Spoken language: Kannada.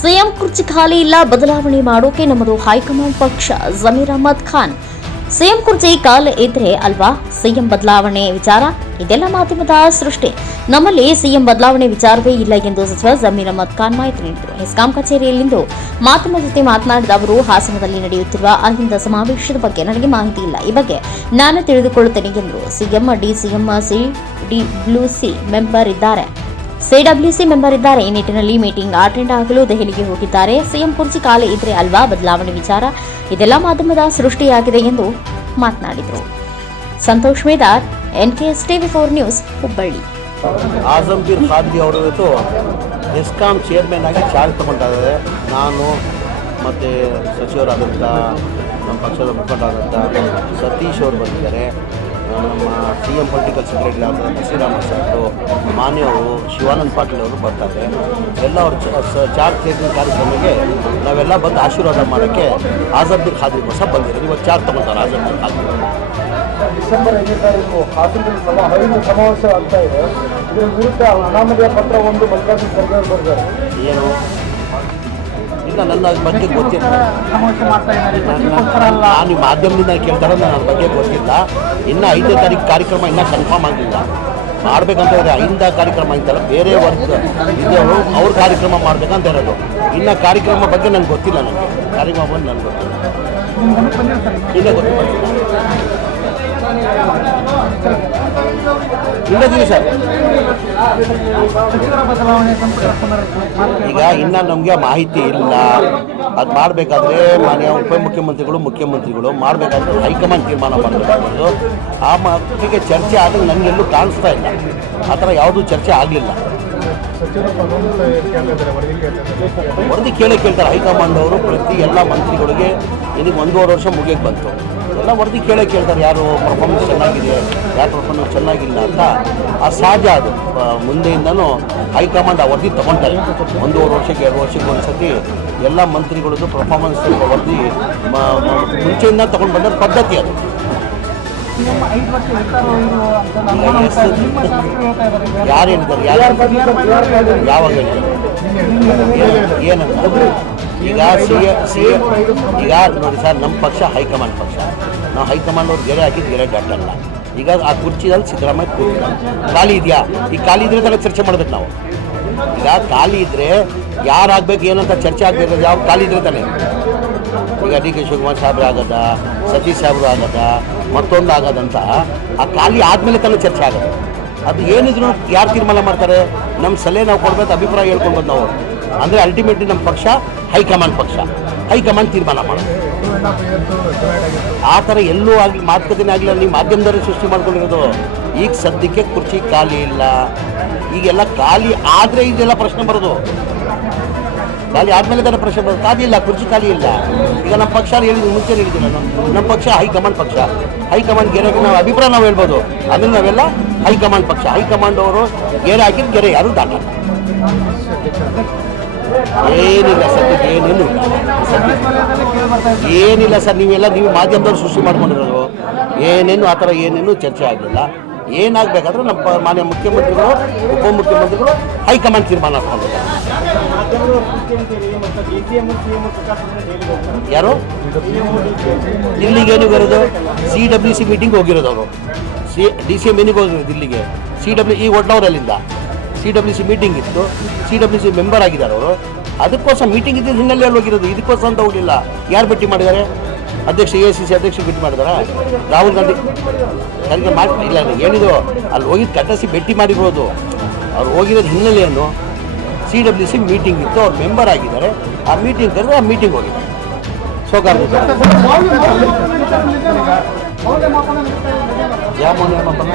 ಸಿಎಂ ಕುರ್ಚಿ ಖಾಲಿ ಇಲ್ಲ, ಬದಲಾವಣೆ ಮಾಡೋಕೆ ನಮ್ಮದು ಹೈಕಮಾಂಡ್ ಪಕ್ಷ. ಜಮೀರ್ ಅಹಮದ್ ಖಾನ್. ಸಿಎಂ ಕುರ್ಚಿ ಖಾಲಿ ಇದ್ರೆ ಅಲ್ವಾ? ಸಿಎಂ ಬದಲಾವಣೆ ವಿಚಾರ? ಇದೆಲ್ಲ ಮಾಧ್ಯಮದ ಸೃಷ್ಟಿ. ನಮ್ಮಲ್ಲಿ ಸಿಎಂ ಬದಲಾವಣೆ ವಿಚಾರವೇ ಇಲ್ಲ ಎಂದು ಸಚಿವ ಜಮೀರ್ ಅಹಮದ್ ಖಾನ್ ಮಾಹಿತಿ ನೀಡಿದರು. ಹೆಸ್ಕಾಂ ಕಚೇರಿಯಲ್ಲಿಂದು ಮಾಧ್ಯಮ ಜೊತೆ ಮಾತನಾಡಿದ ಅವರು, ಹಾಸನದಲ್ಲಿ ನಡೆಯುತ್ತಿರುವ ಅಹಿಂದ ಸಮಾವೇಶದ ಬಗ್ಗೆ ನನಗೆ ಮಾಹಿತಿ ಇಲ್ಲ. ಈ ಬಗ್ಗೆ ನಾನು ತಿಳಿದುಕೊಳ್ಳುತ್ತೇನೆ ಎಂದರು. CM DCM C C member ಇದ್ದಾರೆ. ಸಿಡಬ್ಲ್ಯೂಸಿ ಮೆಂಬರ್ ಇದ್ದಾರೆ. ಈ ನಿಟ್ಟಿನಲ್ಲಿ ಮೀಟಿಂಗ್ ಅಟೆಂಡ್ ಆಗಲು ದೆಹಲಿಗೆ ಹೋಗಿದ್ದಾರೆ. ಸಿಎಂ ಕುರ್ಚಿ ಕಾಲ ಇದ್ರೆ ಅಲ್ವಾ ಬದಲಾವಣೆ ವಿಚಾರ? ಇದೆಲ್ಲ ಮಾಧ್ಯಮದ ಸೃಷ್ಟಿಯಾಗಿದೆ ಎಂದು ಮಾತನಾಡಿದರು. Santosh Medar, NKS TV four news, Hubballi. Azangir Khadri ಅವರು ಇವತ್ತು ಎಸ್ಕಾಂ ಚೇರ್ಮನ್ ಆಗಿ ಚಾರ್ಜ್ ತಗೊಂಡಿದ್ದಾರೆ. ನಾನು ಮತ್ತು ಸಚಿವರಾದಂಥ ನಮ್ಮ ಪಕ್ಷದ ಮುಖಂಡರಾದಂಥ ಸತೀಶ್ ಅವರು ಬಂದಿದ್ದಾರೆ. ನಮ್ಮ ಸಿ ಎಂ ಪೊಲಿಟಿಕಲ್ ಸೆಕ್ರೆಟರಿ ಆದ ಶ್ರೀರಾಮ ಸಾರು ಮಾನ್ಯವರು ಶಿವಾನಂದ ಪಾಟೀಲ್ ಅವರು ಬರ್ತಾರೆ. ಎಲ್ಲ ಅವ್ರ ಚಾರ್ಜ್ ಟೇಕಿಂಗ್ ಕಾರ್ಯಕ್ರಮಕ್ಕೆ ನಾವೆಲ್ಲ ಬಂದು ಆಶೀರ್ವಾದ ಮಾಡೋಕ್ಕೆ ಆಜಾದಿ ಖಾದ್ರಿ ಹೊಸ ಬಂದಿರೋದು. ಇವತ್ತು ಚಾರ್ಜ್ ತಗೊಳ್ತಾರೆ ಆಜಂಬೀರ್ ಖಾದ್ರಿ ಡಿಸೆಂಬರ್ ಐದನೇ ತಾರೀಕು ಸಮ ಸಮಾವೇಶ ಆಗ್ತಾ ಇದೆ. ಇದರ ವಿರುದ್ಧ ಅನಾಮಧೇಯ ಪತ್ರ ಒಂದು ಮಲ್ಲಿಕಾರ್ಜುನ ಖರ್ಗೆ ಅವರು ಏನು? ಇಲ್ಲ ನನ್ನ ಬಗ್ಗೆ ಗೊತ್ತಿಲ್ಲ. ನಾನು ಮಾಧ್ಯಮದಿಂದ ಕೇಳ್ತಾರೆ ನನ್ನ ಬಗ್ಗೆ ಗೊತ್ತಿಲ್ಲ. ಇನ್ನು ಐದನೇ ತಾರೀಕು ಕಾರ್ಯಕ್ರಮ ಇನ್ನೂ ಕನ್ಫರ್ಮ್ ಆಗಿಲ್ಲ. ಮಾಡ್ಬೇಕಂತ ಇದೆ ಐದ ಕಾರ್ಯಕ್ರಮ ಐತಲ್ಲ ಬೇರೆ ವರ್ಕ್ ಇದ್ದವರು ಅವ್ರ ಕಾರ್ಯಕ್ರಮ ಮಾಡ್ಬೇಕಂತ ಇರೋದು. ಇನ್ನು ಕಾರ್ಯಕ್ರಮ ಬಗ್ಗೆ ನನಗೆ ಗೊತ್ತಿಲ್ಲ ನನಗೆ ಕಾರ್ಯಕ್ರಮ ಬಂದು ನನಗೆ ಗೊತ್ತಿಲ್ಲ. ಇಲ್ಲೇ ಗೊತ್ತಿಲ್ಲ. ಇಲ್ಲದಿರಿ ಸರ್ ಈಗ ಇನ್ನ ನಮಗೆ ಮಾಹಿತಿ ಇಲ್ಲ. ಅದು ಮಾಡಬೇಕಾದ್ರೆ ಮಾನ್ಯ ಉಪಮುಖ್ಯಮಂತ್ರಿಗಳು, ಮುಖ್ಯಮಂತ್ರಿಗಳು ಮಾಡಬೇಕಾದ್ರೆ ಹೈಕಮಾಂಡ್ ತೀರ್ಮಾನ ಮಾಡಬೇಕಾಗಿರೋದು ಆ ಮಾತಿಗೆ ಚರ್ಚೆ ಆದ್ರೆ ನನಗೆಲ್ಲೂ ಕಾಣಿಸ್ತಾ ಇಲ್ಲ. ಆ ಥರ ಯಾವುದೂ ಚರ್ಚೆ ಆಗಲಿಲ್ಲ. ವರದಿ ಕೇಳೇ ಕೇಳ್ತಾರೆ ಹೈಕಮಾಂಡ್ ಅವರು ಪ್ರತಿ ಎಲ್ಲ ಮಂತ್ರಿಗಳಿಗೆ ಇಲ್ಲಿ ಒಂದೂವರೆ ವರ್ಷ ಮುಗಿಯಕ್ಕೆ ಬಂತು. ಎಲ್ಲ ವರದಿ ಕೇಳೇ ಕೇಳ್ತಾರೆ, ಯಾರು ಪರ್ಫಾರ್ಮೆನ್ಸ್ ಚೆನ್ನಾಗಿದೆ, ಯಾರು ಪರ್ಫಾರ್ಮೆನ್ಸ್ ಚೆನ್ನಾಗಿಲ್ಲ ಅಂತ. ಆ ಸಹಜ ಅದು. ಮುಂದೆಯಿಂದನೂ ಹೈಕಮಾಂಡ್ ಆ ವರದಿ ತೊಗೊಂಡಾರೆ ಒಂದೂವರೆ ವರ್ಷಕ್ಕೆ, ಎರಡು ವರ್ಷಕ್ಕೆ ಒಂದು ಸತಿ ಎಲ್ಲ ಮಂತ್ರಿಗಳದ್ದು ಪರ್ಫಾರ್ಮೆನ್ಸ್ ವರದಿ ಮುಂಚೆಯಿಂದ ತೊಗೊಂಡು ಬಂದ ಪದ್ಧತಿ ಅದು. ಯಾರು ಹೇಳಿದ್ದಾರೆ ಯಾರು? ಯಾವಾಗ ಏನು- ಈಗ ಸಿ ಸಿ ಈಗ ನೋಡಿ ಸರ್ ನಮ್ಮ ಪಕ್ಷ ಹೈಕಮಾಂಡ್ ಪಕ್ಷ. ನಾವು ಹೈಕಮಾಂಡ್ ಅವ್ರು ಗೆರೆ ಹಾಕಿದ್ದು ಗೆರೆ ಡಟ್ಟಲ್ಲ ಈಗ ಆ ಕುರ್ಚಿದಲ್ಲಿ ಸಿದ್ದರಾಮಯ್ಯ ಕೂತಿದ್ದಾರೆ. ಖಾಲಿ ಇದೆಯಾ? ಈ ಖಾಲಿ ಇದ್ರೆ ತಾನೇ ಚರ್ಚೆ ಮಾಡ್ಬೇಕು ನಾವು. ಈಗ ಖಾಲಿ ಇದ್ರೆ ಯಾರಾಗಬೇಕು ಏನಂತ ಚರ್ಚೆ ಆಗಬೇಕು ಯಾವ ಖಾಲಿ ಇದ್ರೆ ತಾನೇ? ಈಗ ಡಿ ಕೆ ಶಿವಕುಮಾರ್ ಸಾಹೇಬ್ರು ಆಗದ ಸತೀಶ್ ಸಾಹೇಬ್ರು ಆಗದ ಮತ್ತೊಂದು ಆಗದಂತ ಆ ಖಾಲಿ ಆದಮೇಲೆ ತಾನೇ ಚರ್ಚೆ ಆಗುತ್ತೆ. ಅದು ಏನಿದ್ರು ಯಾರು ತೀರ್ಮಾನ ಮಾಡ್ತಾರೆ? ನಮ್ಮ ಸಲಹೆ ನಾವು ಕೊಡ್ಬೇಕು, ಅಭಿಪ್ರಾಯ ಹೇಳ್ಕೊಳ್ಬೋದು ನಾವು. ಅಂದರೆ ಅಲ್ಟಿಮೇಟ್ಲಿ ನಮ್ಮ ಪಕ್ಷ, ಹೈಕಮಾಂಡ್ ಪಕ್ಷ. ಹೈಕಮಾಂಡ್ ತೀರ್ಮಾನ ಮಾಡೋದು. ಆ ಥರ ಎಲ್ಲೂ ಆಗಲಿ, ಮಾತುಕತೆನೇ ಆಗಲಿ ನೀವು ಮಾಧ್ಯಮದವರೇ ಸೃಷ್ಟಿ ಮಾಡ್ಕೊಂಡಿರೋದು. ಈಗ ಸದ್ಯಕ್ಕೆ ಕುರ್ಚಿ ಖಾಲಿ ಇಲ್ಲ. ಈಗೆಲ್ಲ ಖಾಲಿ ಆದರೆ ಇದೆಲ್ಲ ಪ್ರಶ್ನೆ ಬರೋದು. ಖಾಲಿ ಆದಮೇಲೆ ತಾನೇ ಪ್ರಶ್ನೆ ಬರುತ್ತೆ ಖಾಲಿ ಇಲ್ಲ, ಕುರ್ಚಿ ಖಾಲಿ ಇಲ್ಲ. ಈಗ ನಮ್ಮ ಪಕ್ಷ ಹೇಳಿದ್ದೀನಿ ಮುಂಚೆ ಹೇಳಿದ್ದೀನಿ ನಾನು. ನಮ್ಮ ಪಕ್ಷ ಹೈಕಮಾಂಡ್ ಪಕ್ಷ. ಹೈಕಮಾಂಡ್ ಗೆರೆಗೆ ನಾವು ಅಭಿಪ್ರಾಯ ನಾವು ಹೇಳ್ಬೋದು. ಅದನ್ನು ನಾವೆಲ್ಲ ಹೈಕಮಾಂಡ್ ಪಕ್ಷ. ಹೈಕಮಾಂಡ್ ಅವರು ಗೆರೆ ಹಾಕಿದ್ದು ಗೆರೆ, ಯಾರು ದಾಟ ಏನಿಲ್ಲ ಸರ್ ಏನೇನು ಏನಿಲ್ಲ ಸರ್, ನೀವೆಲ್ಲ, ನೀವು ಮಾಧ್ಯಮದವ್ರು ಸೃಷ್ಟಿ ಮಾಡ್ಕೊಂಡಿರೋದು. ಏನೇನು ಆ ಥರ ಏನೇನು ಚರ್ಚೆ ಆಗಲಿಲ್ಲ. ಏನಾಗಬೇಕಾದ್ರೆ ನಮ್ಮ ಮಾನ್ಯ ಮುಖ್ಯಮಂತ್ರಿಗಳು, ಉಪಮುಖ್ಯಮಂತ್ರಿಗಳು ಹೈಕಮಾಂಡ್ ತೀರ್ಮಾನ ಹಾಕೊಂಡಿದ್ದಾರೆ ಯಾರು? ದಿಲ್ಲಿಗೆ ಬರೋದು ಸಿ ಡಬ್ಲ್ಯೂ ಸಿ ಮೀಟಿಂಗ್ ಹೋಗಿರೋದು ಅವರು. ಸಿ ಡಿ ಸಿ ಎಂ ಏನಿಗೆ ಹೋಗಿರೋದು ದಿಲ್ಲಿಗೆ ಸಿ ಡಬ್ಲ್ಯೂ ಈ ಒಡ್ಲವರಲ್ಲಿಂದ ಸಿ ಡಬ್ಲ್ಯೂ ಸಿ ಮೀಟಿಂಗ್ ಇತ್ತು. ಸಿ ಡಬ್ಲ್ಯೂ ಸಿ ಮೆಂಬರ್ ಆಗಿದ್ದಾರೆ ಅವರು. ಅದಕ್ಕೋಸ್ಕರ ಮೀಟಿಂಗ್ ಇದ್ದ ಹಿನ್ನೆಲೆಯಲ್ಲಿ ಹೋಗಿರೋದು. ಇದಕ್ಕೋಸ್ಕರ ಅಂತ ಹೋಗಲಿಲ್ಲ. ಯಾರು ಭೇಟಿ ಮಾಡಿದ್ದಾರೆ? ಅಧ್ಯಕ್ಷ ಎ ಸಿ ಸಿ ಅಧ್ಯಕ್ಷ ಭೇಟಿ ಮಾಡಿದಾರ? ರಾಹುಲ್ ಗಾಂಧಿ. ಸರಿಗೆ ಮಾಡ್ತಾ ಇಲ್ಲ ಏನಿದು? ಅಲ್ಲಿ ಹೋಗಿದ್ದು ಕಟ್ಟಸಿ ಭೇಟಿ ಮಾಡಿರ್ಬೋದು. ಅವ್ರು ಹೋಗಿರೋದು ಹಿನ್ನೆಲೆಯನ್ನು ಸಿ ಡಬ್ಲ್ಯೂ ಸಿ ಮೀಟಿಂಗ್ ಇತ್ತು ಅವ್ರು ಮೆಂಬರ್ ಆಗಿದ್ದಾರೆ. ಆ ಮೀಟಿಂಗ್ ಕರೆದ್ರೆ ಆ ಮೀಟಿಂಗ್ ಹೋಗಿದ್ದಾರೆ ಸೋಕಾರ್ಮಿಕ ಯಾವ ಮೌಲ್ಯ ಮಾಪನ?